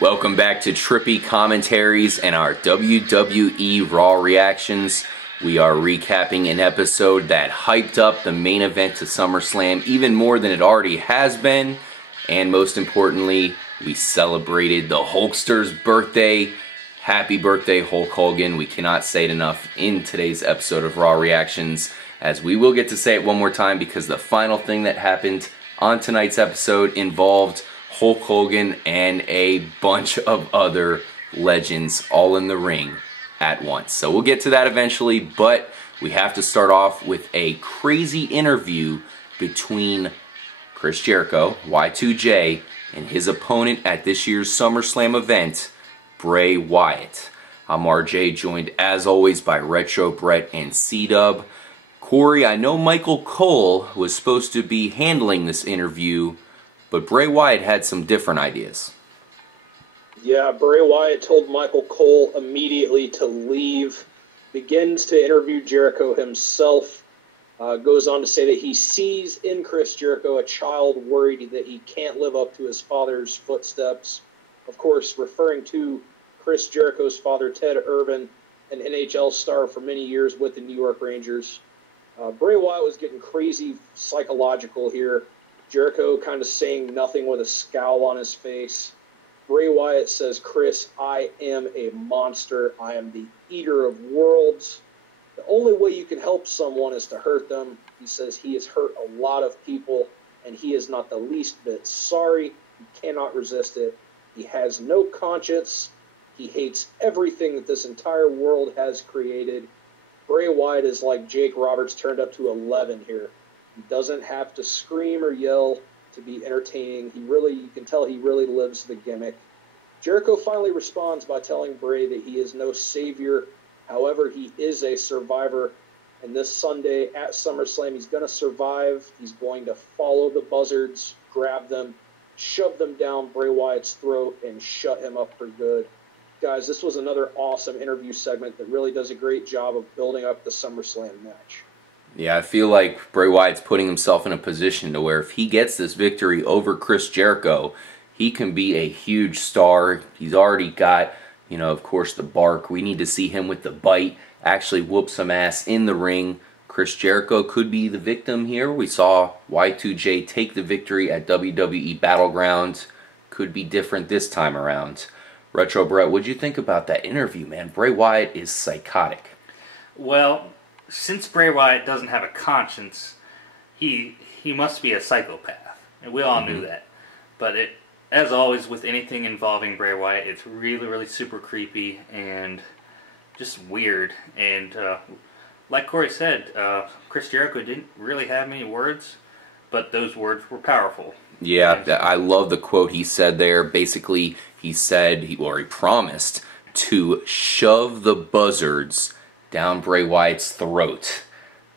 Welcome back to Trippy Commentaries and our WWE RAW reactions. We are recapping an episode that hyped up the main event to SummerSlam even more than it already has been. And most importantly, we celebrated the Hulkster's birthday. Happy birthday, Hulk Hogan. We cannot say it enough in today's episode of RAW Reactions, as we will get to say it one more time because the final thing that happened on tonight's episode involved Hulk Hogan and a bunch of other legends all in the ring at once. So we'll get to that eventually, but we have to start off with a crazy interview between Chris Jericho, Y2J, and his opponent at this year's SummerSlam event, Bray Wyatt. I'm RJ, joined as always by Retro Brett and C-Dub. Corey, I know Michael Cole was supposed to be handling this interview, but Bray Wyatt had some different ideas. Yeah, Bray Wyatt told Michael Cole immediately to leave, begins to interview Jericho himself, goes on to say that he sees in Chris Jericho a child worried that he can't live up to his father's footsteps. Of course, referring to Chris Jericho's father, Ted Irvin, an NHL star for many years with the New York Rangers. Bray Wyatt was getting crazy psychological here. Jericho kind of saying nothing with a scowl on his face. Bray Wyatt says, "Chris, I am a monster. I am the eater of worlds. The only way you can help someone is to hurt them." He says he has hurt a lot of people, and he is not the least bit sorry. He cannot resist it. He has no conscience. He hates everything that this entire world has created. Bray Wyatt is like Jake Roberts turned up to 11 here. He doesn't have to scream or yell to be entertaining. You can tell he really lives the gimmick. Jericho finally responds by telling Bray that he is no savior. However, he is a survivor. And this Sunday at SummerSlam, he's going to survive. He's going to follow the buzzards, grab them, shove them down Bray Wyatt's throat, and shut him up for good. Guys, this was another awesome interview segment that really does a great job of building up the SummerSlam match. Yeah, I feel like Bray Wyatt's putting himself in a position to where if he gets this victory over Chris Jericho, he can be a huge star. He's already got, of course, the bark. We need to see him with the bite, actually whoop some ass in the ring. Chris Jericho could be the victim here. We saw Y2J take the victory at WWE Battleground. Could be different this time around. Retro Brett, what'd you think about that interview, man? Bray Wyatt is psychotic. Well, since Bray Wyatt doesn't have a conscience, he must be a psychopath. And we all knew that. But as always with anything involving Bray Wyatt, it's really, really super creepy and just weird. And like Corey said, Chris Jericho didn't really have many words, but those words were powerful. Yeah, I love the quote he said there. Basically, he said, he promised to shove the buzzards down Bray Wyatt's throat.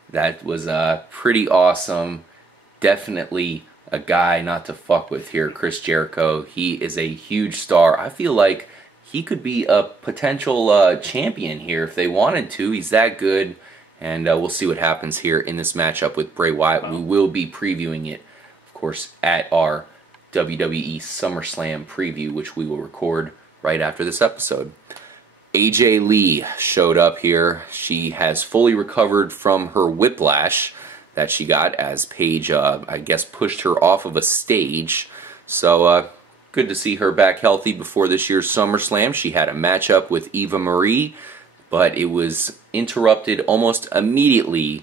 That was pretty awesome. Definitely a guy not to fuck with here, Chris Jericho. He is a huge star. I feel like he could be a potential champion here if they wanted to. He's that good. And we'll see what happens here in this matchup with Bray Wyatt. We will be previewing it, of course, at our WWE SummerSlam preview, which we will record right after this episode. AJ Lee showed up here. She has fully recovered from her whiplash that she got as Paige, I guess, pushed her off of a stage. So, good to see her back healthy before this year's SummerSlam. She had a matchup with Eva Marie, but it was interrupted almost immediately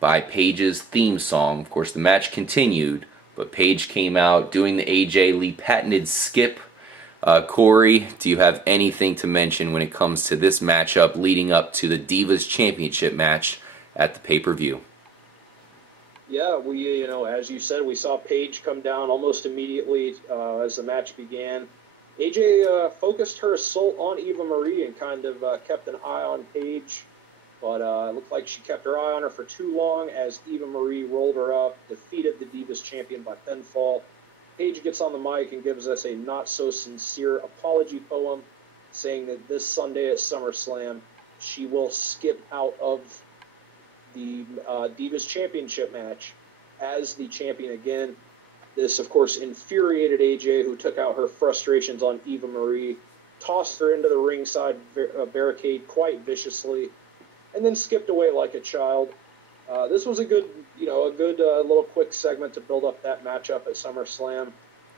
by Paige's theme song. Of course, the match continued, but Paige came out doing the AJ Lee patented skip. Corey, do you have anything to mention when it comes to this matchup leading up to the Divas Championship match at the pay-per-view? Yeah, as you said, we saw Paige come down almost immediately as the match began. AJ focused her assault on Eva Marie and kind of kept an eye on Paige, but it looked like she kept her eye on her for too long as Eva Marie rolled her up, defeated the Divas champion by pinfall. Paige gets on the mic and gives us a not-so-sincere apology poem, saying that this Sunday at SummerSlam, she will skip out of the Divas Championship match as the champion again. This, of course, infuriated AJ, who took out her frustrations on Eva Marie, tossed her into the ringside barricade quite viciously, and then skipped away like a child. This was a good little quick segment to build up that matchup at SummerSlam.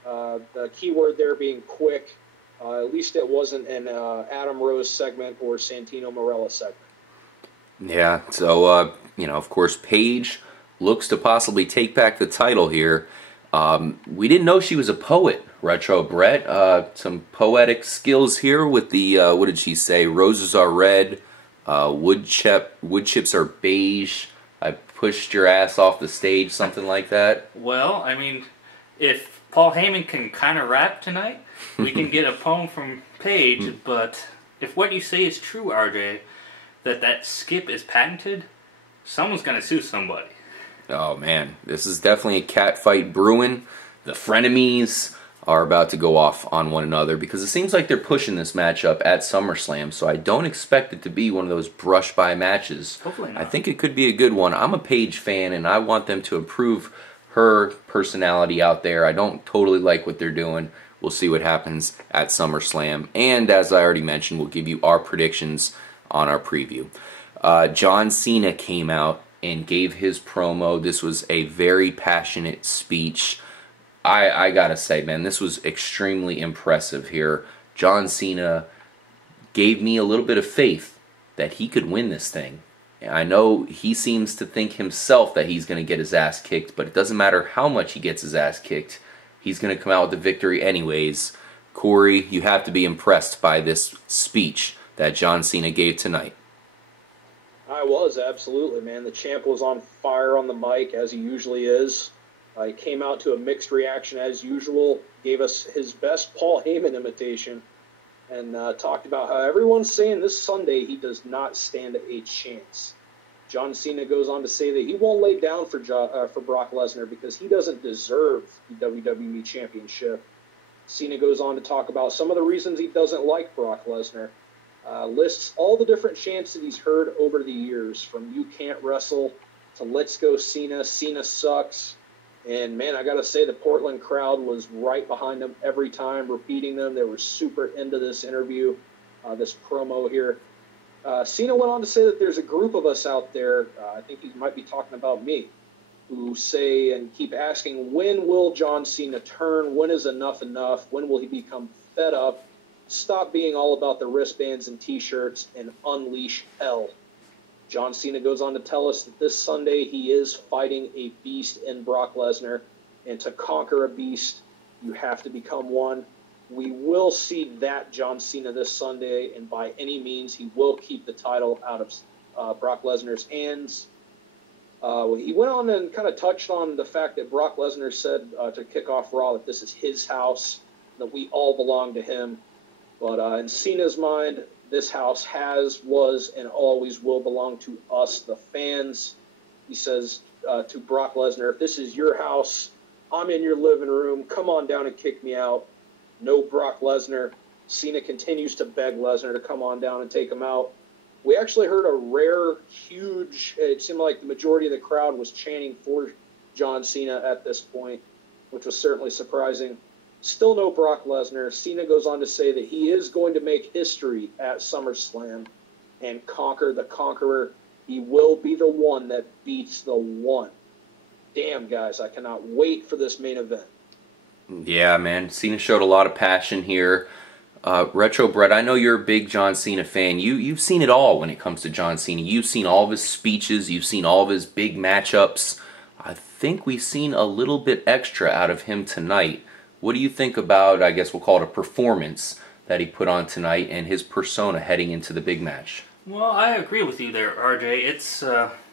The key word there being quick. At least it wasn't an Adam Rose segment or Santino Marella segment. Yeah, so, of course, Paige looks to possibly take back the title here. We didn't know she was a poet, Retro Brett. Some poetic skills here with the, what did she say? Roses are red, wood chips are beige. I pushed your ass off the stage, something like that. Well, I mean, if Paul Heyman can kind of rap tonight, we can get a poem from Paige, but if what you say is true, RJ, that skip is patented, someone's going to sue somebody. Oh, man. This is definitely a cat fight brewing. The frenemies are about to go off on one another because it seems like they're pushing this matchup at SummerSlam, so I don't expect it to be one of those brush-by matches. Hopefully not. I think it could be a good one. I'm a Paige fan, and I want them to improve her personality out there. I don't totally like what they're doing. We'll see what happens at SummerSlam. And as I already mentioned, we'll give you our predictions on our preview. John Cena came out and gave his promo. This was a very passionate speech. I gotta say, man, this was extremely impressive here. John Cena gave me a little bit of faith that he could win this thing. I know he seems to think himself that he's going to get his ass kicked, but it doesn't matter how much he gets his ass kicked. He's going to come out with the victory anyways. Corey, you have to be impressed by this speech that John Cena gave tonight. I was, absolutely, man. The champ was on fire on the mic, as he usually is. He came out to a mixed reaction as usual, gave us his best Paul Heyman imitation, and talked about how everyone's saying this Sunday he does not stand a chance. John Cena goes on to say that he won't lay down for Brock Lesnar because he doesn't deserve the WWE Championship. Cena goes on to talk about some of the reasons he doesn't like Brock Lesnar. Lists all the different chants that he's heard over the years, from "You Can't Wrestle" to "Let's Go Cena," "Cena Sucks." And, man, I got to say the Portland crowd was right behind him every time, repeating them. They were super into this interview, this promo here. Cena went on to say that there's a group of us out there, I think he might be talking about me, who say and keep asking, when will John Cena turn? When is enough enough? When will he become fed up? Stop being all about the wristbands and T-shirts and unleash hell. John Cena goes on to tell us that this Sunday he is fighting a beast in Brock Lesnar, and to conquer a beast, you have to become one. We will see that John Cena this Sunday, and by any means, he will keep the title out of Brock Lesnar's hands. He went on and kind of touched on the fact that Brock Lesnar said to kick off Raw that this is his house, that we all belong to him. But in Cena's mind, this house was, and always will belong to us, the fans. He says to Brock Lesnar, if this is your house, I'm in your living room. Come on down and kick me out. No Brock Lesnar. Cena continues to beg Lesnar to come on down and take him out. We actually heard a rare, huge, it seemed like the majority of the crowd was chanting for John Cena at this point, which was certainly surprising. Still no Brock Lesnar. Cena goes on to say that he is going to make history at SummerSlam and conquer the Conqueror. He will be the one that beats the one. Damn, guys, I cannot wait for this main event. Yeah, man. Cena showed a lot of passion here. Retro Brett, I know you're a big John Cena fan. You've seen it all when it comes to John Cena. You've seen all of his speeches. You've seen all of his big matchups. I think we've seen a little bit extra out of him tonight. What do you think about, I guess we'll call it a performance that he put on tonight and his persona heading into the big match? Well, I agree with you there, RJ. It's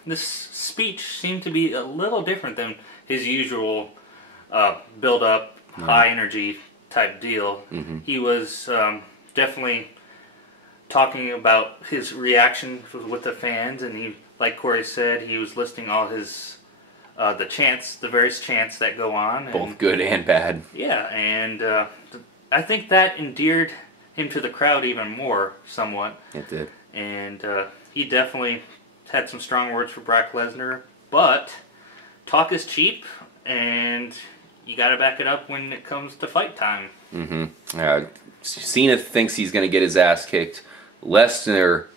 this speech seemed to be a little different than his usual build-up, high-energy type deal. Mm-hmm. He was definitely talking about his reaction with the fans, and he, like Corey said, he was listing all his the various chants that go on. Both good and bad. Yeah, and I think that endeared him to the crowd even more, somewhat. It did. And he definitely had some strong words for Brock Lesnar, but talk is cheap, and you got to back it up when it comes to fight time. Cena thinks he's going to get his ass kicked. Lesnar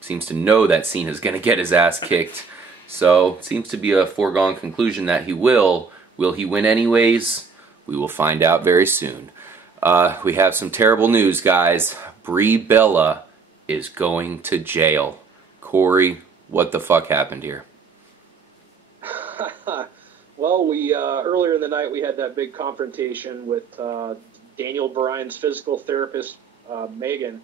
seems to know that Cena's going to get his ass kicked. So, it seems to be a foregone conclusion that he will. Will he win anyways? We will find out very soon. We have some terrible news, guys. Brie Bella is going to jail. Corey, what the fuck happened here? Well, we earlier in the night we had that big confrontation with Daniel Bryan's physical therapist, Megan.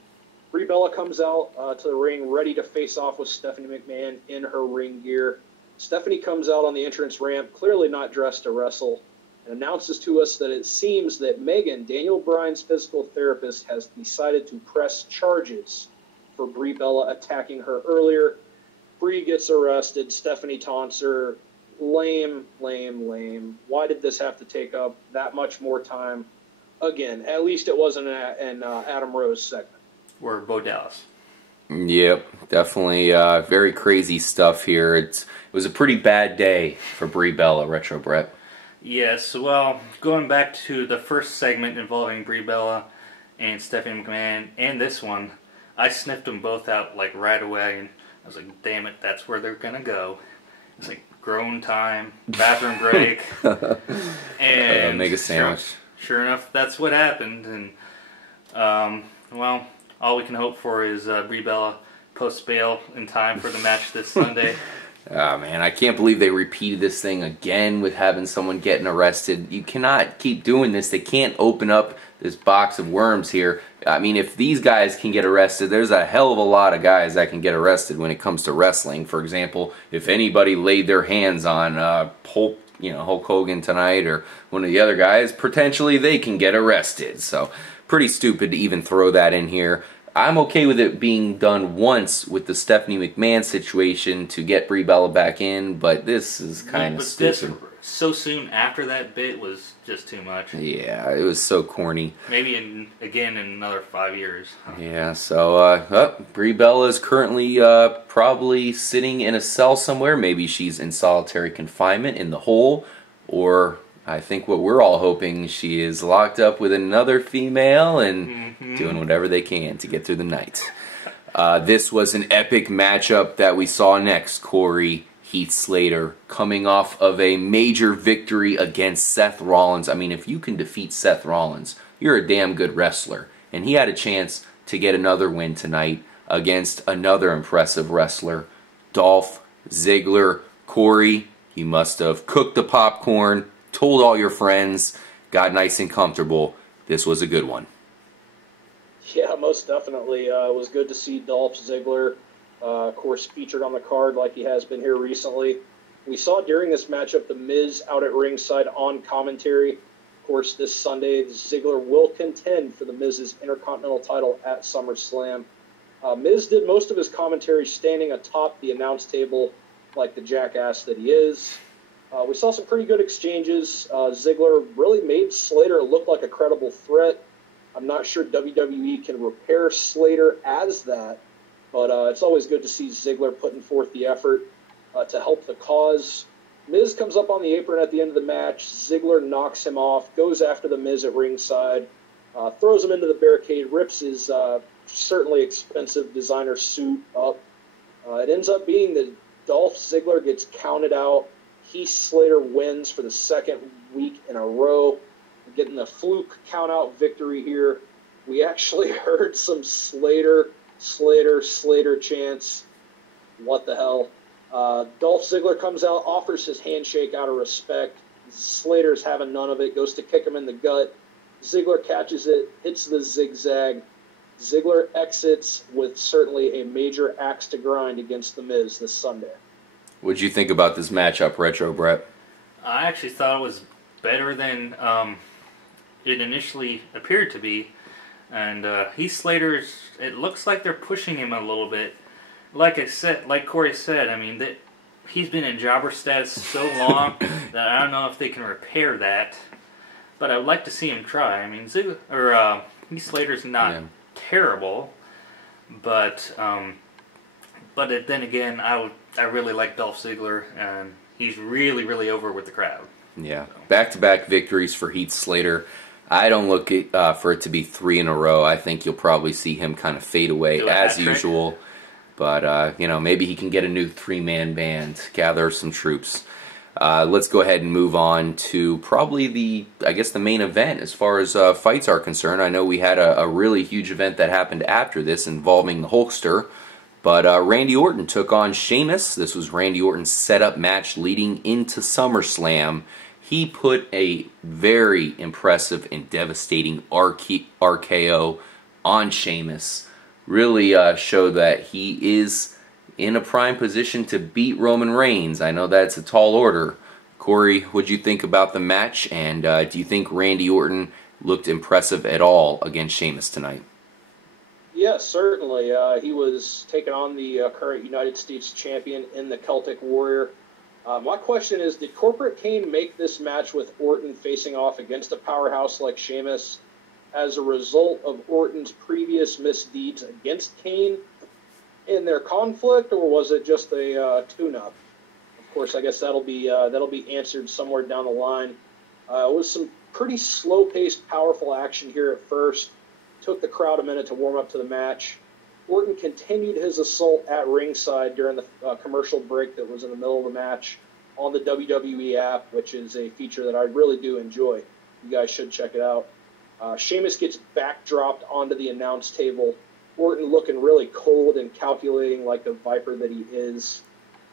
Brie Bella comes out to the ring ready to face off with Stephanie McMahon in her ring gear. Stephanie comes out on the entrance ramp, clearly not dressed to wrestle, and announces to us that it seems that Megan, Daniel Bryan's physical therapist, has decided to press charges for Brie Bella attacking her earlier. Brie gets arrested. Stephanie taunts her. Lame, lame, lame. Why did this have to take up that much more time? Again, at least it wasn't an Adam Rose segment. Or Bo Dallas. Yep, definitely very crazy stuff here. It was a pretty bad day for Brie Bella, Retro Brett. Yes, well, going back to the first segment involving Brie Bella and Stephanie McMahon, and this one, I sniffed them both out like right away, and I was like, damn it, that's where they're gonna go. It's like grown time, bathroom break, and make a sandwich. Sure enough, that's what happened, and well, all we can hope for is Brie Bella post bail in time for the match this Sunday. Oh man, I can't believe they repeated this thing again with having someone getting arrested. You cannot keep doing this. They can't open up this box of worms here. I mean, if these guys can get arrested, there's a hell of a lot of guys that can get arrested when it comes to wrestling. For example, if anybody laid their hands on Hulk Hogan tonight or one of the other guys, potentially they can get arrested. So, pretty stupid to even throw that in here. I'm okay with it being done once with the Stephanie McMahon situation to get Brie Bella back in, but this is kind of stupid. So soon after that bit was just too much. Yeah, it was so corny. Maybe again in another 5 years. Yeah, so Brie Bella is currently probably sitting in a cell somewhere. Maybe she's in solitary confinement in the hole, or I think what we're all hoping, she is locked up with another female and doing whatever they can to get through the night. This was an epic matchup that we saw next, Corey. Heath Slater coming off of a major victory against Seth Rollins. I mean, if you can defeat Seth Rollins, you're a damn good wrestler. And he had a chance to get another win tonight against another impressive wrestler, Dolph Ziggler. Corey, you must have cooked the popcorn, told all your friends, got nice and comfortable. This was a good one. Yeah, most definitely. It was good to see Dolph Ziggler, of course, featured on the card like he has been here recently. We saw during this matchup The Miz out at ringside on commentary. Of course, this Sunday, Ziggler will contend for The Miz's Intercontinental title at SummerSlam. Miz did most of his commentary standing atop the announce table like the jackass that he is. We saw some pretty good exchanges. Ziggler really made Slater look like a credible threat. I'm not sure WWE can repair Slater as that, but it's always good to see Ziggler putting forth the effort to help the cause. Miz comes up on the apron at the end of the match. Ziggler knocks him off, goes after the Miz at ringside, throws him into the barricade, rips his certainly expensive designer suit up. It ends up being that Dolph Ziggler gets counted out. Heath Slater wins for the second week in a row, getting the fluke count-out victory here. We actually heard some Slater chants. What the hell? Dolph Ziggler comes out, offers his handshake out of respect. Slater's having none of it, goes to kick him in the gut. Ziggler catches it, hits the zigzag. Ziggler exits with certainly a major axe to grind against The Miz this Sunday. What did you think about this matchup, Retro Brett? I actually thought it was better than it initially appeared to be. And Heath Slater's, it looks like they're pushing him a little bit. Like Corey said, I mean, he's been in jobber status so long that I don't know if they can repair that. But I'd like to see him try. I mean, Heath Slater's not terrible, but then again, I really like Dolph Ziggler, and he's really, really over with the crowd. Yeah, back-to-back victories for Heath Slater. I don't look for it to be 3 in a row. I think you'll probably see him kind of fade away as usual. But, maybe he can get a new 3-man band, gather some troops. Let's go ahead and move on to probably the main event as far as fights are concerned. I know we had a really huge event that happened after this involving the Hulkster. But Randy Orton took on Sheamus. This was Randy Orton's setup match leading into SummerSlam. He put a very impressive and devastating RKO on Sheamus. Really showed that he is in a prime position to beat Roman Reigns. I know that's a tall order. Corey, what do you think about the match? And do you think Randy Orton looked impressive at all against Sheamus tonight? Yes, certainly. He was taking on the current United States champion in the Celtic Warrior. My question is, did Corporate Kane make this match with Orton facing off against a powerhouse like Sheamus as a result of Orton's previous misdeeds against Kane in their conflict, or was it just a tune-up? Of course, I guess that'll be answered somewhere down the line. It was some pretty slow-paced, powerful action here at first. Took the crowd a minute to warm up to the match. Orton continued his assault at ringside during the commercial break that was in the middle of the match on the WWE app, which is a feature that I really do enjoy. You guys should check it out. Sheamus gets backdropped onto the announce table. Orton looking really cold and calculating like the Viper that he is.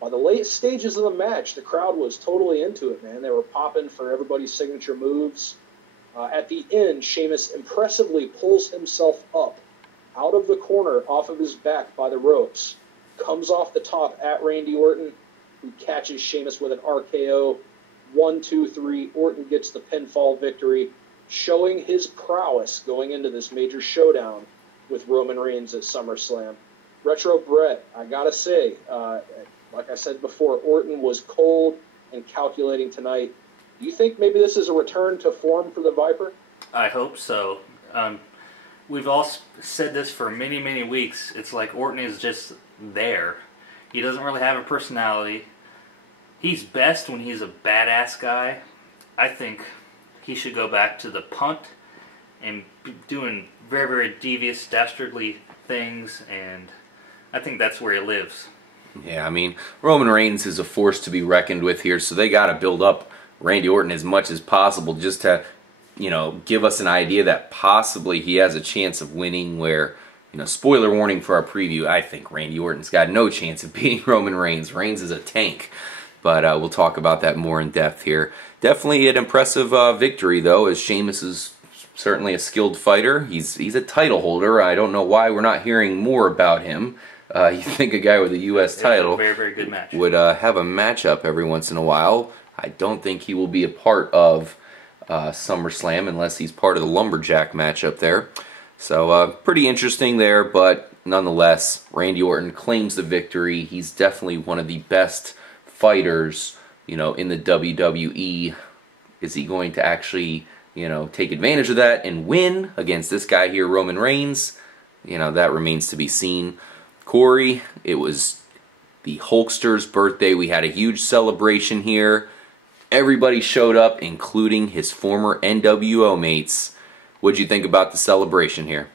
By the late stages of the match, the crowd was totally into it, man. They were popping for everybody's signature moves. At the end, Sheamus impressively pulls himself up out of the corner off of his back by the ropes, comes off the top at Randy Orton, who catches Sheamus with an RKO. 1, 2, 3, Orton gets the pinfall victory, showing his prowess going into this major showdown with Roman Reigns at SummerSlam. Retro Brett, I gotta say, like I said before, Orton was cold and calculating tonight. Do you think maybe this is a return to form for the Viper? I hope so. We've all said this for many, many weeks. It's like Orton is just there. He doesn't really have a personality. He's best when he's a badass guy. I think he should go back to the punt and be doing very, very devious, dastardly things, and I think that's where he lives. Yeah, I mean, Roman Reigns is a force to be reckoned with here, so they got to build up Randy Orton as much as possible just to, give us an idea that possibly he has a chance of winning where, spoiler warning for our preview, I think Randy Orton's got no chance of beating Roman Reigns. Reigns is a tank, but we'll talk about that more in depth here. Definitely an impressive victory, though, as Sheamus is certainly a skilled fighter. He's a title holder. I don't know why we're not hearing more about him. You think a guy with a U.S. title very, very good match would have a matchup every once in a while. I don't think he will be a part of SummerSlam unless he's part of the Lumberjack matchup there. So pretty interesting there, but nonetheless, Randy Orton claims the victory. He's definitely one of the best fighters, in the WWE. Is he going to actually, take advantage of that and win against this guy here, Roman Reigns? That remains to be seen. Corey, it was the Hulkster's birthday. We had a huge celebration here. Everybody showed up, including his former NWO mates. What'd you think about the celebration here?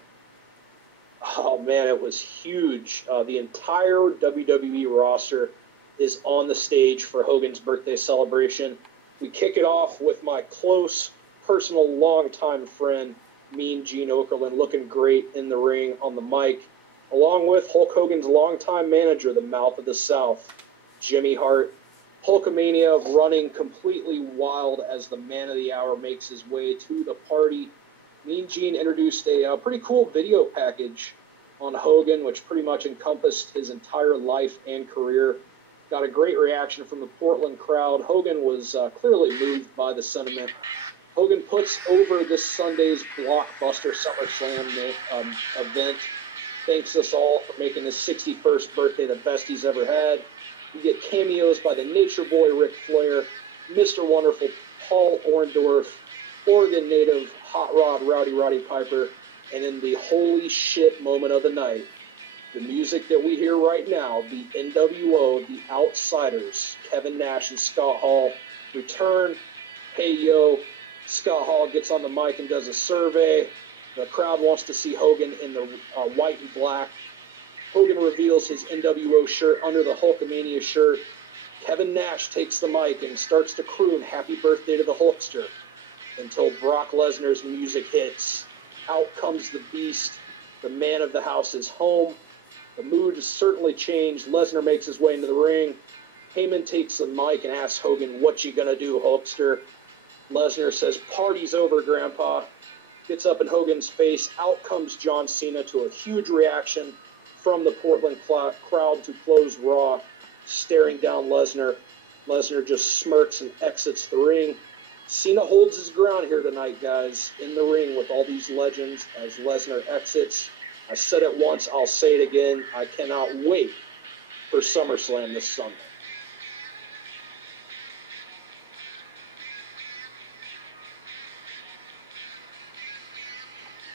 Oh, man, it was huge. The entire WWE roster is on the stage for Hogan's birthday celebration. We kick it off with my close, personal, longtime friend, Mean Gene Okerlund, looking great in the ring on the mic, along with Hulk Hogan's longtime manager, the Mouth of the South, Jimmy Hart. Hulkamania running completely wild as the man of the hour makes his way to the party. Mean Gene introduced a pretty cool video package on Hogan, which pretty much encompassed his entire life and career. Got a great reaction from the Portland crowd. Hogan was clearly moved by the sentiment. Hogan puts over this Sunday's blockbuster SummerSlam event. Thanks us all for making his 61st birthday the best he's ever had. You get cameos by the Nature Boy Ric Flair, Mr. Wonderful Paul Orndorff, Oregon native Hot Rod Rowdy Roddy Piper, and in the holy shit moment of the night, the music that we hear right now, the NWO, the Outsiders, Kevin Nash and Scott Hall, return Hey Yo. Scott Hall gets on the mic and does a survey. The crowd wants to see Hogan in the white and black. Hogan reveals his NWO shirt under the Hulkamania shirt. Kevin Nash takes the mic and starts to croon Happy Birthday to the Hulkster until Brock Lesnar's music hits. Out comes the Beast. The man of the house is home. The mood has certainly changed. Lesnar makes his way into the ring. Heyman takes the mic and asks Hogan, "What you gonna do, Hulkster?" Lesnar says, "Party's over, Grandpa." Gets up in Hogan's face. Out comes John Cena to a huge reaction from the Portland crowd to close Raw, staring down Lesnar. Lesnar just smirks and exits the ring. Cena holds his ground here tonight, guys, in the ring with all these legends as Lesnar exits. I said it once, I'll say it again. I cannot wait for SummerSlam this Sunday.